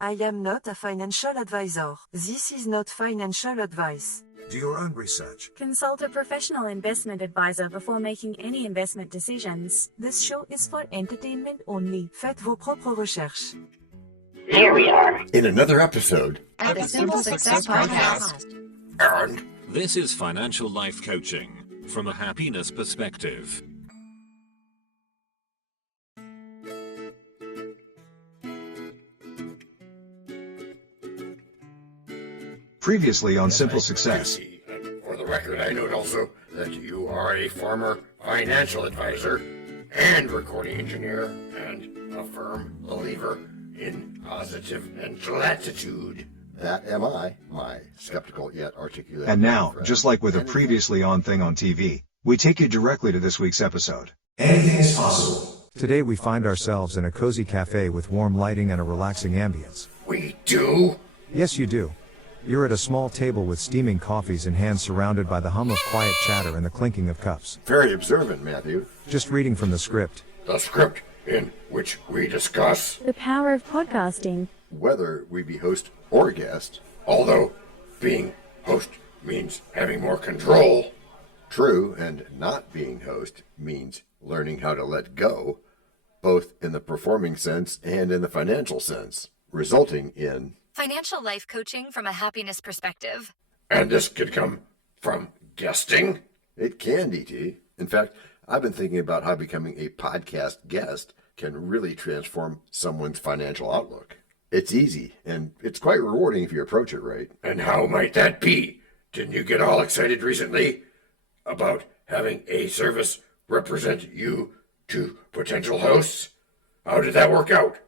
I am not a financial advisor. This is not financial advice. Do your own research. Consult a professional investment advisor before making any investment decisions. This show is for entertainment only. Faites vos propres recherches. Here we are in another episode of the Simple Success Podcast. And this is financial life coaching from a happiness perspective. previously on Simple Success. For the record, I note also that you are a former financial advisor and recording engineer and a firm believer in positive mental attitude. That am I, my skeptical yet articulate. And now, just like with a previously on thing on TV, we take you directly to this week's episode. Anything is possible. Today we find ourselves in a cozy cafe with warm lighting and a relaxing ambience. We do? Yes, you do. You're at a small table with steaming coffees in hand, surrounded by the hum of quiet chatter and the clinking of cups. Very observant, Matthew. Just reading from the script. The script in which we discuss the power of podcasting. Whether we be host or guest. Although being host means having more control. True, and not being host means learning how to let go, both in the performing sense and in the financial sense, resulting in financial life coaching from a happiness perspective. And this could come from guesting? It can, DT. In fact, I've been thinking about how becoming a podcast guest can really transform someone's financial outlook. It's easy, and it's quite rewarding if you approach it right. And how might that be? Didn't you get all excited recently about having a service represent you to potential hosts? How did that work out?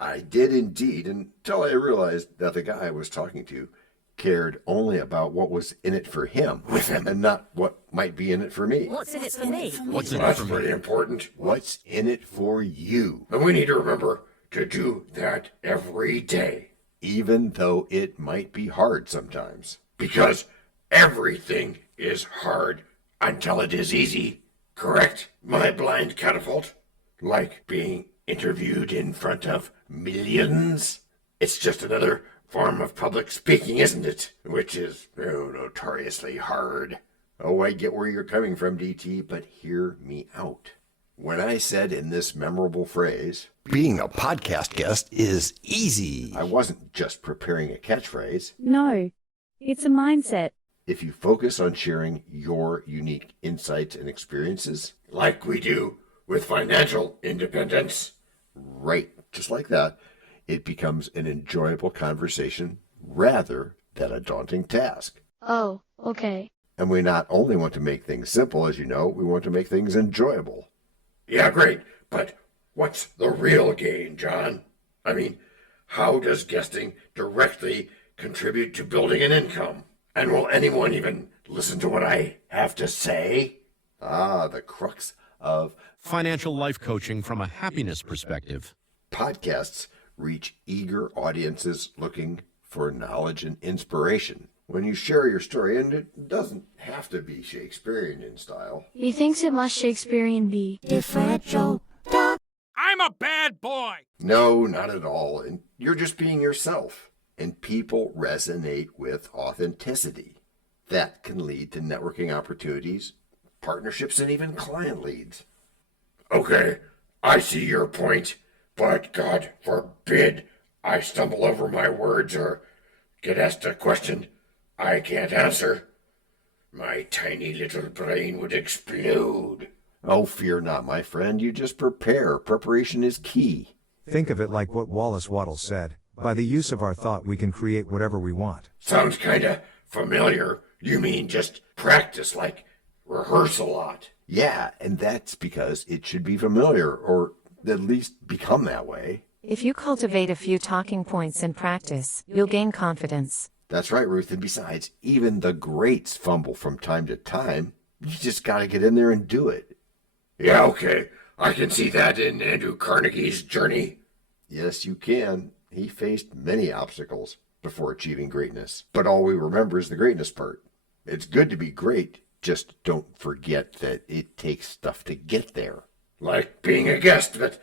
I did indeed, until I realized that the guy I was talking to cared only about what was in it for him, and not what might be in it for me. What's in it for me? That's pretty important. What's in it for you? And we need to remember to do that every day. Even though it might be hard sometimes. Because everything is hard until it is easy. Correct, my blind catapult? Like being interviewed in front of millions? It's just another form of public speaking, isn't it? Which is notoriously hard. Oh, I get where you're coming from, DT, but hear me out. When I said in this memorable phrase, being a podcast guest is easy, I wasn't just preparing a catchphrase. No, it's a mindset. If you focus on sharing your unique insights and experiences, like we do with financial independence, right, just like that, it becomes an enjoyable conversation rather than a daunting task. Oh, okay. And we not only want to make things simple, as you know, we want to make things enjoyable. Yeah, great, but what's the real gain, John? I mean, how does guesting directly contribute to building an income? And will anyone even listen to what I have to say? Ah, the crux of financial life coaching from a happiness perspective. Podcasts reach eager audiences looking for knowledge and inspiration. When you share your story, and it doesn't have to be Shakespearean in style. He thinks it must Shakespearean be. differential. I'm a bad boy! No, not at all. And you're just being yourself. And people resonate with authenticity. That can lead to networking opportunities, partnerships, and even client leads. Okay, I see your point, but God forbid I stumble over my words or get asked a question I can't answer. My tiny little brain would explode. Oh, fear not, my friend. You just prepare. Preparation is key. Think of it like what Wallace Wattles said. By the use of our thought, we can create whatever we want. Sounds kinda familiar. You mean just practice, like rehearse a lot? Yeah, and that's because it should be familiar, or at least become that way. If you cultivate a few talking points and practice, you'll gain confidence. That's right, Ruth. And besides, even the greats fumble from time to time. You just gotta get in there and do it. Yeah, okay. I can see that in Andrew Carnegie's journey. Yes, you can. He faced many obstacles before achieving greatness. But all we remember is the greatness part. It's good to be great. Just don't forget that it takes stuff to get there. Like being a guest, but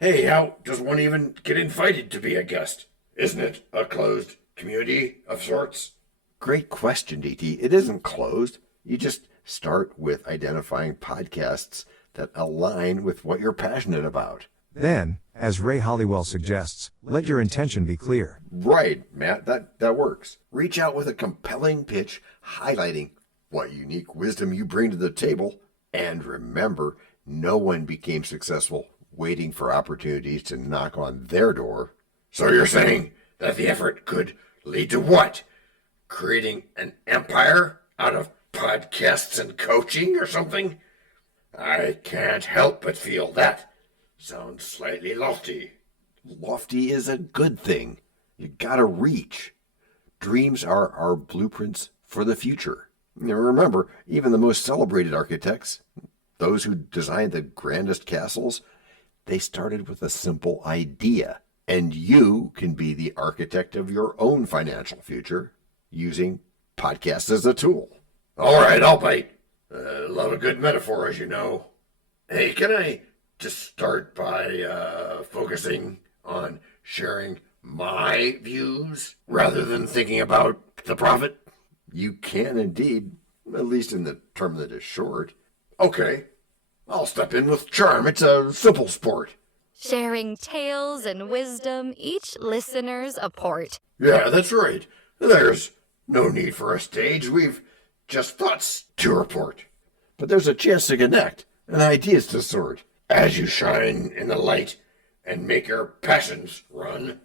hey, how does one even get invited to be a guest? Isn't it a closed community of sorts? Great question, DT. It isn't closed. You just start with identifying podcasts that align with what you're passionate about. Then, as Ray Halliwell suggests, let your intention be clear. Right, Matt, that works. Reach out with a compelling pitch highlighting what unique wisdom you bring to the table. And remember, no one became successful waiting for opportunities to knock on their door. So you're saying that the effort could lead to what? Creating an empire out of podcasts and coaching or something? I can't help but feel that sounds slightly lofty. Lofty is a good thing. You gotta reach. Dreams are our blueprints for the future. Now remember, even the most celebrated architects, those who designed the grandest castles, they started with a simple idea. And you can be the architect of your own financial future using podcasts as a tool. All right, I'll bite. Love a good metaphor, as you know. Hey, can I just start by focusing on sharing my views rather than thinking about the profit? You can indeed, at least in the term that is short. Okay, I'll step in with charm. It's a simple sport. Sharing tales and wisdom, each listener's a port. Yeah, that's right. There's no need for a stage. We've just thoughts to report. But there's a chance to connect and ideas to sort. As you shine in the light and make your passions run.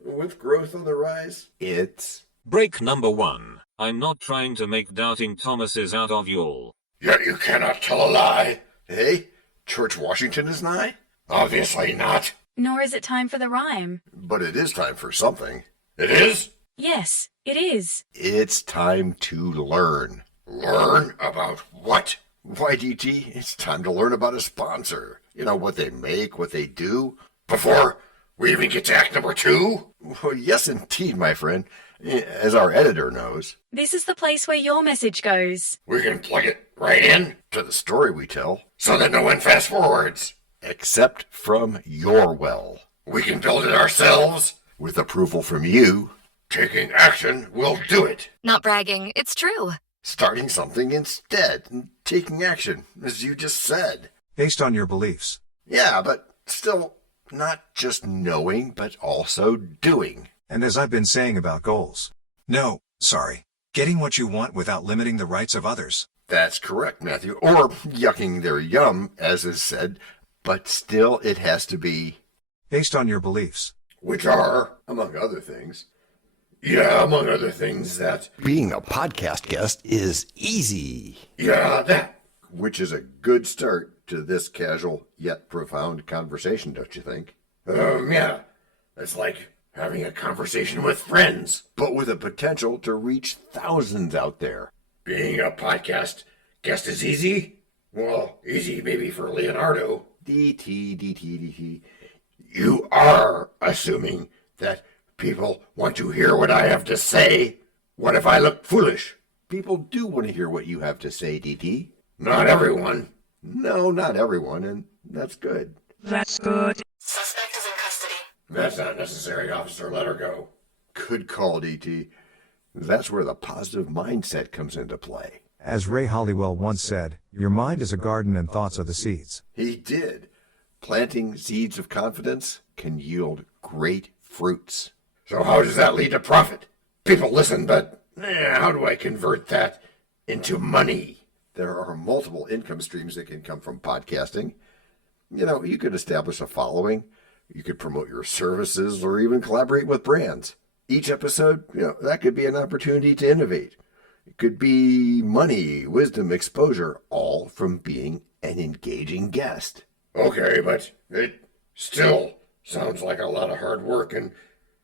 With growth on the rise, it's... Break number 1. I'm not trying to make doubting Thomases out of y'all. Yet you cannot tell a lie. Hey, George Washington is nigh? Obviously not. Nor is it time for the rhyme. But it is time for something. It is? Yes, it is. It's time to learn. Learn about what? Why, DT, it's time to learn about a sponsor. You know, what they make, what they do. Before we even get to act number 2? Well, yes, indeed, my friend. As our editor knows. This is the place where your message goes. We can plug it right in to the story we tell. So that no one fast forwards. Except from your well. We can build it ourselves. With approval from you. Taking action will do it. Not bragging, it's true. Starting something instead. And taking action, as you just said. Based on your beliefs. Yeah, but still not just knowing, but also doing. And as I've been saying about goals. No, sorry. Getting what you want without limiting the rights of others. That's correct, Matthew. Or yucking their yum, as is said. But still, it has to be... based on your beliefs. Which are, among other things... Yeah, among other things, that... being a podcast guest is easy. Yeah, that... Which is a good start to this casual yet profound conversation, don't you think? Yeah. It's like having a conversation with friends. But with a potential to reach thousands out there. Being a podcast guest is easy? Well, easy maybe for Leonardo. DT. You are assuming that people want to hear what I have to say. What if I look foolish? People do want to hear what you have to say, DT. Not everyone. No, not everyone, and that's good. That's good. Suspect is in custody. That's not necessary, officer. Let her go. Good call, DT. That's where the positive mindset comes into play. As Ray Halliwell once said, your mind is a garden and thoughts are the seeds. He did. Planting seeds of confidence can yield great fruits. So how does that lead to profit? People listen, but how do I convert that into money? There are multiple income streams that can come from podcasting. You know, you could establish a following, you could promote your services, or even collaborate with brands. Each episode, that could be an opportunity to innovate. It could be money, wisdom, exposure, all from being an engaging guest. Okay, but it still sounds like a lot of hard work, and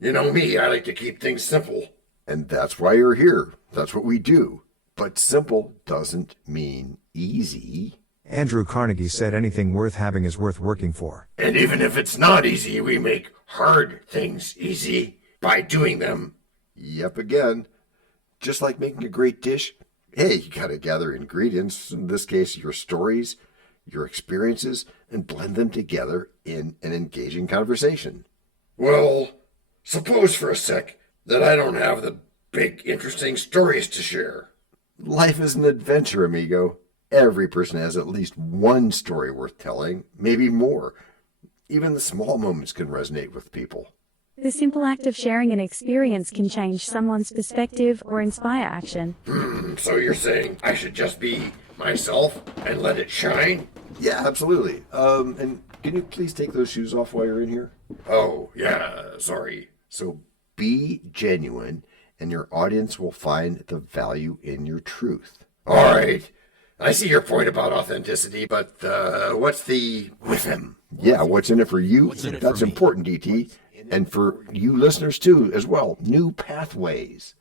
you know me, I like to keep things simple. And that's why you're here. That's what we do. But simple doesn't mean easy. Andrew Carnegie said anything worth having is worth working for. And even if it's not easy, we make hard things easy by doing them. Yep, again. Just like making a great dish, hey, you gotta gather ingredients, in this case your stories, your experiences, and blend them together in an engaging conversation. Well, Suppose for a sec that I don't have the big, interesting stories to share. Life is an adventure, amigo. Every person has at least one story worth telling, maybe more. Even the small moments can resonate with people. The simple act of sharing an experience can change someone's perspective or inspire action. So you're saying I should just be myself and let it shine? Yeah, absolutely. And can you please take those shoes off while you're in here? Oh, yeah, sorry. So be genuine, and your audience will find the value in your truth. All right. I see your point about authenticity, but what's the with him? Yeah, what's in it for you? That's important, DT. And for you listeners too, as well. New pathways.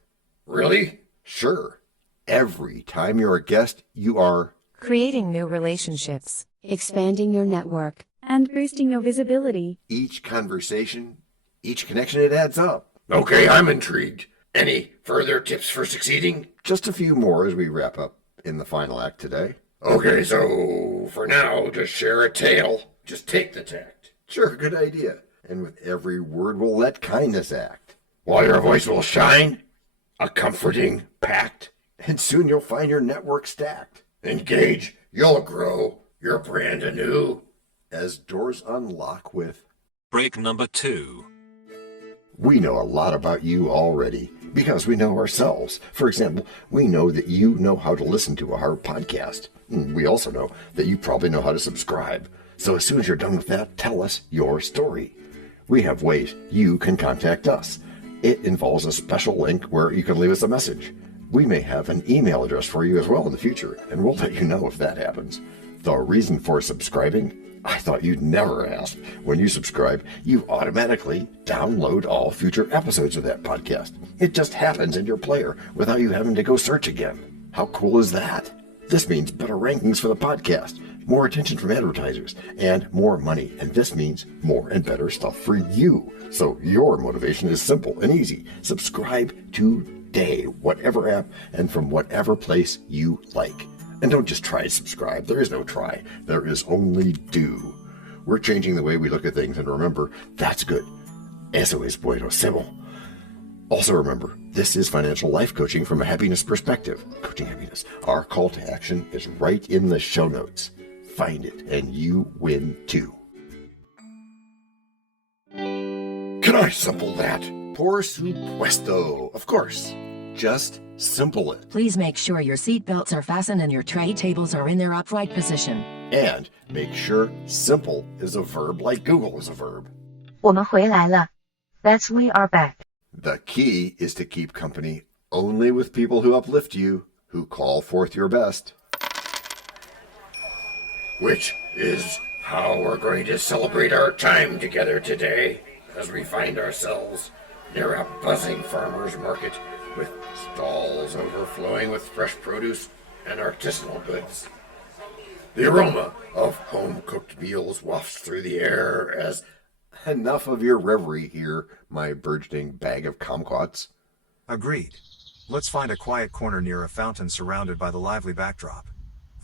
Really? Sure. Every time you're a guest, you are creating new relationships, expanding your network, and boosting your visibility. Each conversation, each connection, it adds up. Okay, I'm intrigued. Any further tips for succeeding? Just a few more as we wrap up in the final act today. Okay, so for now, to share a tale, just take the tact. Sure, good idea. And with every word, we'll let kindness act. While your voice will shine, a comforting pact. And soon you'll find your network stacked. Engage, you'll grow your brand anew. As doors unlock with Break number 2. We know a lot about you already because we know ourselves. For example, we know that you know how to listen to our podcast. We also know that you probably know how to subscribe. So as soon as you're done with that, tell us your story. We have ways you can contact us. It involves a special link where you can leave us a message. We may have an email address for you as well in the future, and we'll let you know if that happens. The reason for subscribing? I thought you'd never ask. When you subscribe, you automatically download all future episodes of that podcast. It just happens in your player without you having to go search again. How cool is that? This means better rankings for the podcast, more attention from advertisers, and more money. And this means more and better stuff for you. So your motivation is simple and easy. Subscribe today, whatever app and from whatever place you like. And don't just try to subscribe. There is no try. There is only do. We're changing the way we look at things, and remember, that's good. Eso es buenísimo. Also remember, this is financial life coaching from a happiness perspective. Coaching happiness. Our call to action is right in the show notes. Find it, and you win too. Can I simple that? Por supuesto. Of course. Just simple it. Please make sure your seatbelts are fastened and your tray tables are in their upright position. And make sure simple is a verb like Google is a verb. 我们回来了. That's we are back. The key is to keep company only with people who uplift you, who call forth your best. Which is how we're going to celebrate our time together today, as we find ourselves near a buzzing farmer's market with stalls overflowing with fresh produce and artisanal goods. The aroma of home-cooked meals wafts through the air as... Enough of your reverie here, my burgeoning bag of kumquats. Agreed. Let's find a quiet corner near a fountain surrounded by the lively backdrop.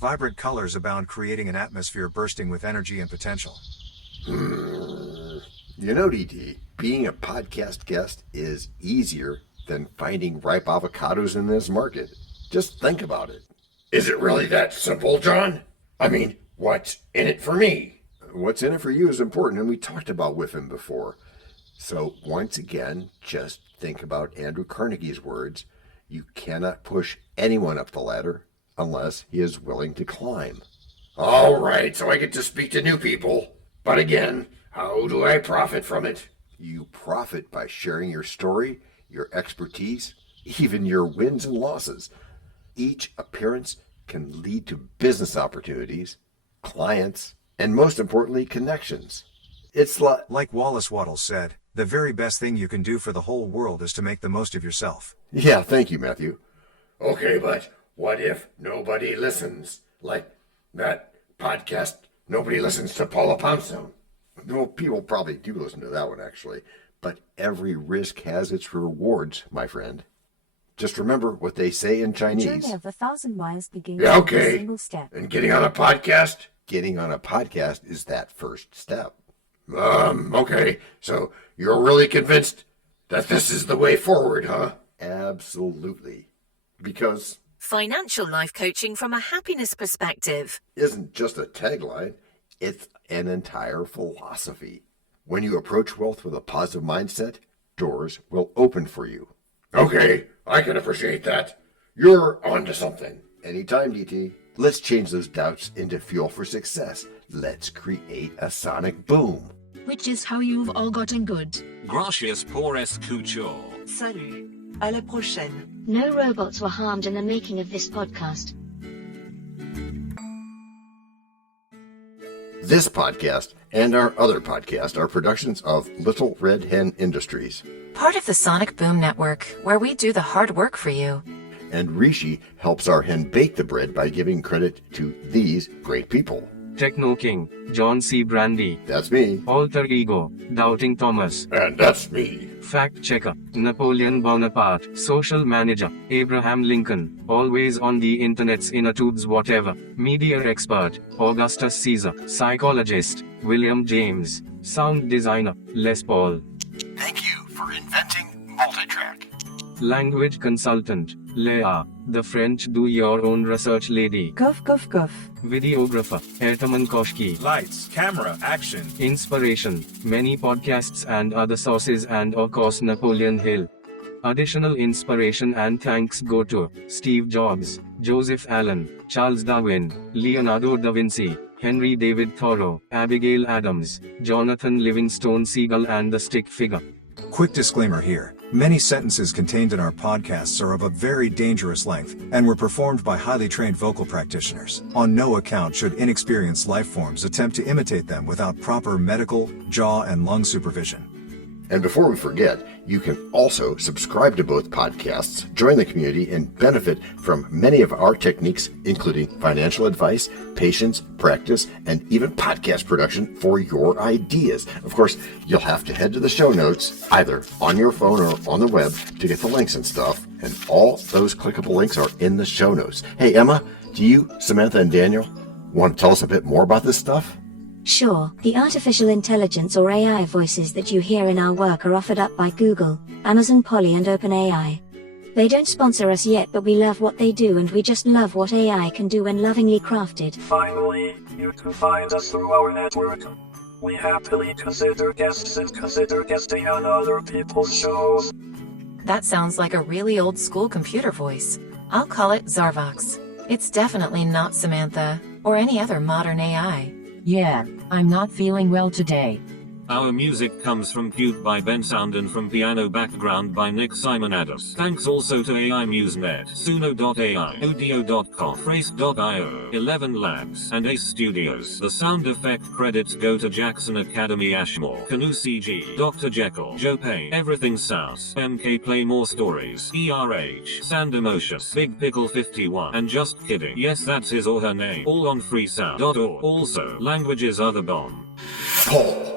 Vibrant colors abound, creating an atmosphere bursting with energy and potential. You know, DT, being a podcast guest is easier than finding ripe avocados in this market. Just think about it. Is it really that simple, John? I mean, what's in it for me? What's in it for you is important, and we talked about with him before. So once again, just think about Andrew Carnegie's words. You cannot push anyone up the ladder unless he is willing to climb. All right, so I get to speak to new people. But again, how do I profit from it? You profit by sharing your story, your expertise, even your wins and losses. Each appearance can lead to business opportunities, clients, and most importantly, connections. It's like Wallace Wattles said, the very best thing you can do for the whole world is to make the most of yourself. Yeah, thank you, Matthew. Okay, but what if nobody listens? Like that podcast, nobody listens to Paula Poundstone. Well, people probably do listen to that one, actually. But every risk has its rewards, my friend. Just remember what they say in Chinese. The journey of 1,000 miles begins Yeah, with a okay. single step. And getting on a podcast? Getting on a podcast is that first step. Okay. So you're really convinced that this is the way forward, huh? Absolutely. Because Financial life coaching from a happiness perspective isn't just a tagline, it's an entire philosophy. When you approach wealth with a positive mindset, doors will open for you. Okay, I can appreciate that. You're onto something. Anytime, DT. Let's change those doubts into fuel for success. Let's create a sonic boom. Which is how you've all gotten good. Gracias por escuchar. Salut. À la prochaine. No robots were harmed in the making of this podcast. This podcast and our other podcast are productions of Little Red Hen Industries. Part of the Sonic Boom Network, where we do the hard work for you. And Rishi helps our hen bake the bread by giving credit to these great people. Techno King, John Brandy. That's me. Alter Ego, Doubting Thomas. And that's me. Fact Checker, Napoleon Bonaparte. Social Manager, Abraham Lincoln. Always on the internet's inner tubes whatever. Media Expert, Augustus Caesar. Psychologist, William James. Sound Designer, Les Paul. Thank you for inventing multitrack. Language Consultant, Leah, the French do-your-own research lady. Cough, cough, cough. Videographer, Ertaman Koshki. Lights, camera, action. Inspiration, many podcasts and other sources and of course Napoleon Hill. Additional inspiration and thanks go to Steve Jobs, Joseph Allen, Charles Darwin, Leonardo da Vinci, Henry David Thoreau, Abigail Adams, Jonathan Livingstone Seagull and the Stick Figure. Quick disclaimer here. Many sentences contained in our podcasts are of a very dangerous length and were performed by highly trained vocal practitioners. On no account should inexperienced life forms attempt to imitate them without proper medical, jaw, and lung supervision. And before we forget, you can also subscribe to both podcasts, join the community, and benefit from many of our techniques, including financial advice, patience, practice, and even podcast production for your ideas. Of course, you'll have to head to the show notes, either on your phone or on the web, to get the links and stuff. And all those clickable links are in the show notes. Hey, Emma, do you, Samantha, and Daniel want to tell us a bit more about this stuff? Sure, the artificial intelligence or AI voices that you hear in our work are offered up by Google, Amazon Polly and OpenAI. They don't sponsor us yet, but we love what they do and we just love what AI can do when lovingly crafted. Finally, you can find us through our network. We happily consider guests and consider guesting on other people's shows. That sounds like a really old school computer voice. I'll call it Zarvox. It's definitely not Samantha, or any other modern AI. Yeah, I'm not feeling well today. Our music comes from Cube by Ben Sound and from Piano Background by Nick Simonados. Thanks also to AI MuseNet, Suno.ai, Audio.com, Phrase.io, ElevenLabs, and Ace Studios. The sound effect credits go to Jackson Academy Ashmore, Canoe CG, Dr. Jekyll, Joe Payne, Everything South, MK Play More Stories, ERH, Sand Emotions, Big Pickle 51, and Just Kidding. Yes, that's his or her name. All on freesound.org. Also, languages are the bomb. Paul.